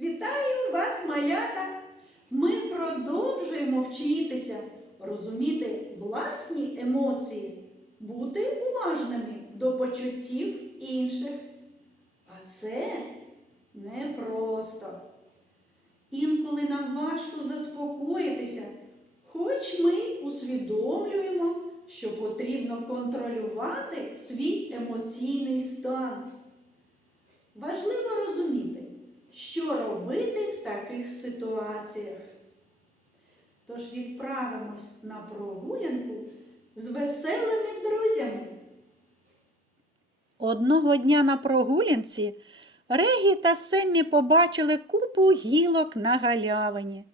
Вітаю вас, малята! Ми продовжуємо вчитися розуміти власні емоції, бути уважними до почуттів інших. А це непросто. Інколи нам важко заспокоїтися, хоч ми усвідомлюємо, що потрібно контролювати свій емоційний стан. Важливо розуміти, що робити в таких ситуаціях. Тож відправимось на прогулянку з веселими друзями. Одного дня на прогулянці Регі та Семмі побачили купу гілок на галявині.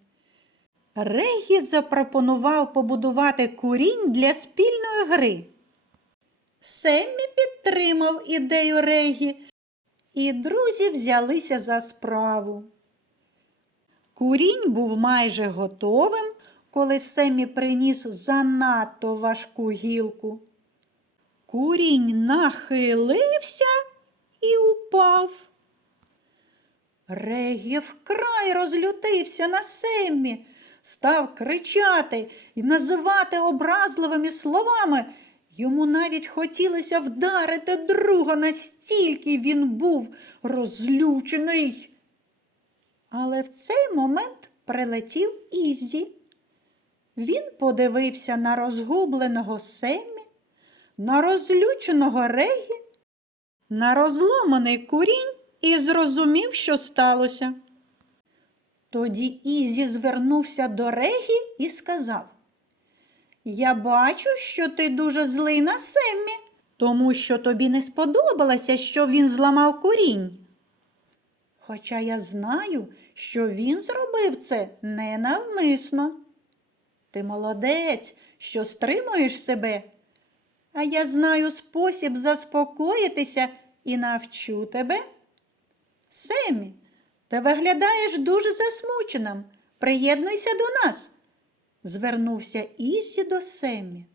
Регі запропонував побудувати курінь для спільної гри. Семмі підтримав ідею Регі, і друзі взялися за справу. Курінь був майже готовим, коли Семмі приніс занадто важку гілку. Курінь нахилився і упав. Регі вкрай розлютився на Семмі, став кричати і називати образливими словами. Йому навіть хотілося вдарити друга, настільки він був розлючений. Але в цей момент прилетів Іззі. Він подивився на розгубленого Семмі, на розлюченого Регі, на розломаний курінь і зрозумів, що сталося. Тоді Іззі звернувся до Регі і сказав Я бачу, що ти дуже злий на Семмі, тому що тобі не сподобалося, що він зламав курінь. Хоча я знаю, що він зробив це ненавмисно. Ти молодець, що стримуєш себе, а я знаю спосіб заспокоїтися і навчу тебе. Семі, ти виглядаєш дуже засмученим. Приєднуйся до нас, звернувся Ізі до Семі.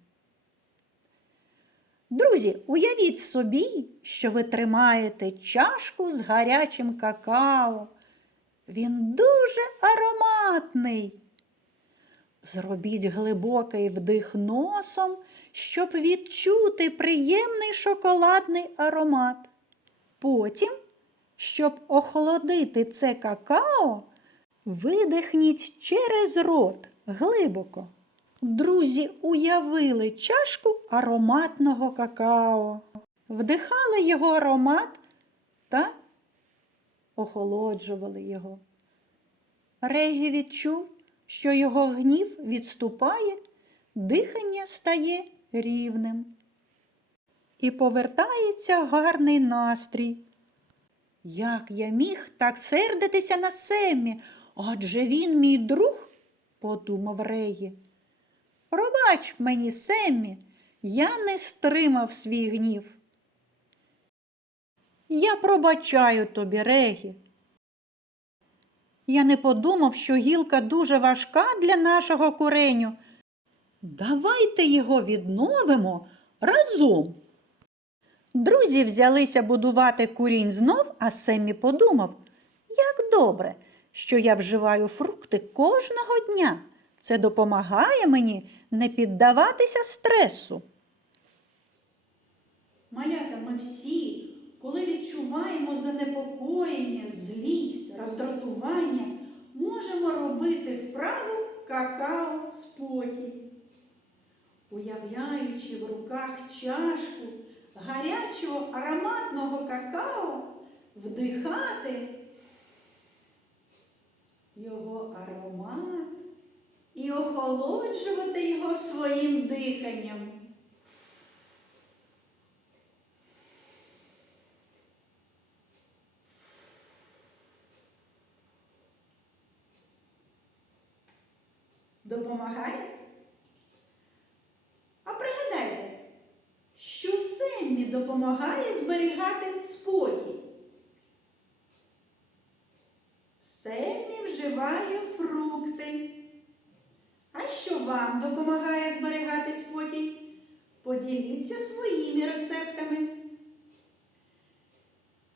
Друзі, уявіть собі, що ви тримаєте чашку з гарячим какао. Він дуже ароматний. Зробіть глибокий вдих носом, щоб відчути приємний шоколадний аромат. Потім, щоб охолодити це какао, видихніть через рот глибоко. Друзі уявили чашку ароматного какао, вдихали його аромат та охолоджували його. Регі відчув, що його гнів відступає, дихання стає рівним. І повертається гарний настрій. Як я міг так сердитися на Семі, адже він мій друг, подумав Регі. Пробач мені, Семмі, я не стримав свій гнів. Я пробачаю тобі, Регі. Я не подумав, що гілка дуже важка для нашого куреню. Давайте його відновимо разом. Друзі взялися будувати курінь знов, а Семмі подумав, як добре, що я вживаю фрукти кожного дня. Це допомагає мені не піддаватися стресу. Малята, ми всі, коли відчуваємо занепокоєння, злість, роздратування, можемо робити вправу какао спокій. Уявляючи в руках чашку гарячого ароматного какао, вдихати його аромат і охолоджувати його своїм диханням. Допомагає? А пригадайте, що Семмі допомагає зберігати спокій. Семмі вживає фрукти. Вам допомагає зберігати спокій? Поділіться своїми рецептами.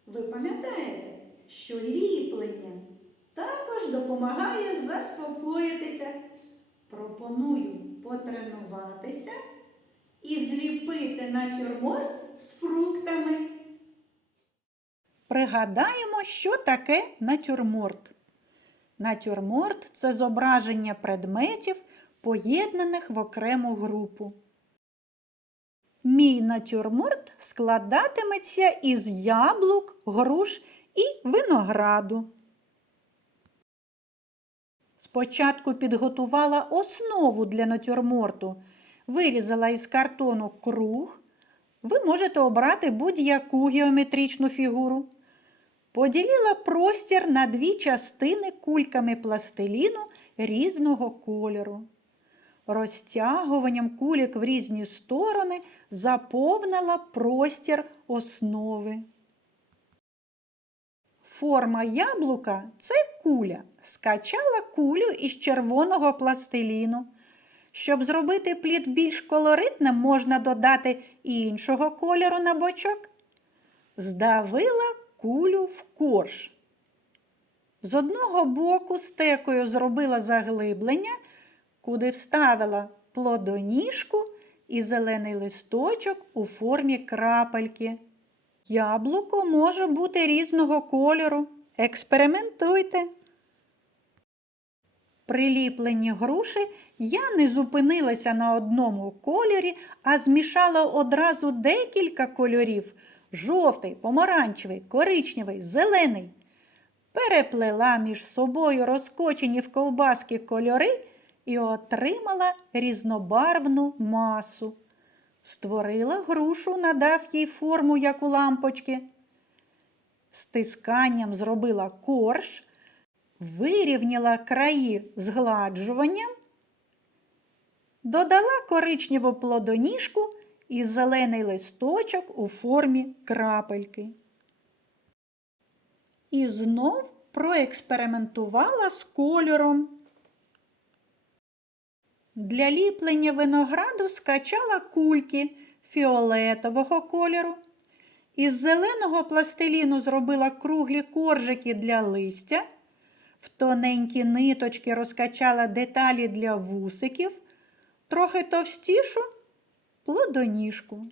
Ви пам'ятаєте, що ліплення також допомагає заспокоїтися. Пропоную потренуватися і зліпити натюрморт з фруктами. Пригадаємо, що таке натюрморт. Натюрморт це зображення предметів, поєднаних в окрему групу. Мій натюрморт складатиметься із яблук, груш і винограду. Спочатку підготувала основу для натюрморту, вирізала із картону круг. Ви можете обрати будь-яку геометричну фігуру. Поділила простір на дві частини кульками пластиліну різного кольору. Розтягуванням кулік в різні сторони заповнила простір основи. Форма яблука це куля. Скачала кулю із червоного пластиліну. Щоб зробити плід більш колоритним, можна додати іншого кольору на бочок. Здавила кулю в корж. З одного боку стекою зробила заглиблення, куди вставила плодоніжку і зелений листочок у формі крапельки. Яблуко може бути різного кольору. Експериментуйте. Приліплені груші я не зупинилася на одному кольорі, а змішала одразу декілька кольорів жовтий, помаранчевий, коричневий, зелений. Переплела між собою розкочені в ковбаски кольори і отримала різнобарвну масу. Створила грушу, надав їй форму, як у лампочки. Стисканням зробила корж, вирівняла краї згладжуванням, додала коричневу плодоніжку і зелений листочок у формі крапельки. І знов проекспериментувала з кольором. Для ліплення винограду скачала кульки фіолетового кольору. Із зеленого пластиліну зробила круглі коржики для листя, в тоненькі ниточки розкачала деталі для вусиків, трохи товстішу плодоніжку.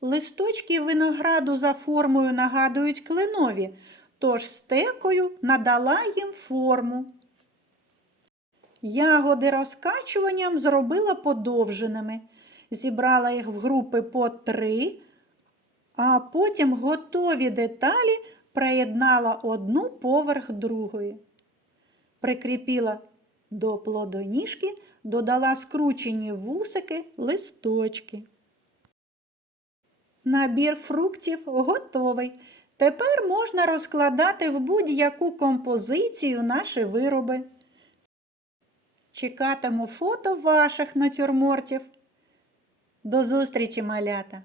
Листочки винограду за формою нагадують кленові, тож стекою надала їм форму. Ягоди розкачуванням зробила подовженими, зібрала їх в групи по три, а потім готові деталі приєднала одну поверх другої. Прикріпіла до плодоніжки, додала скручені вусики, листочки. Набір фруктів готовий. Тепер можна розкладати в будь-яку композицію наші вироби. Чекатиму фото ваших натюрмортів. До зустрічі, малята!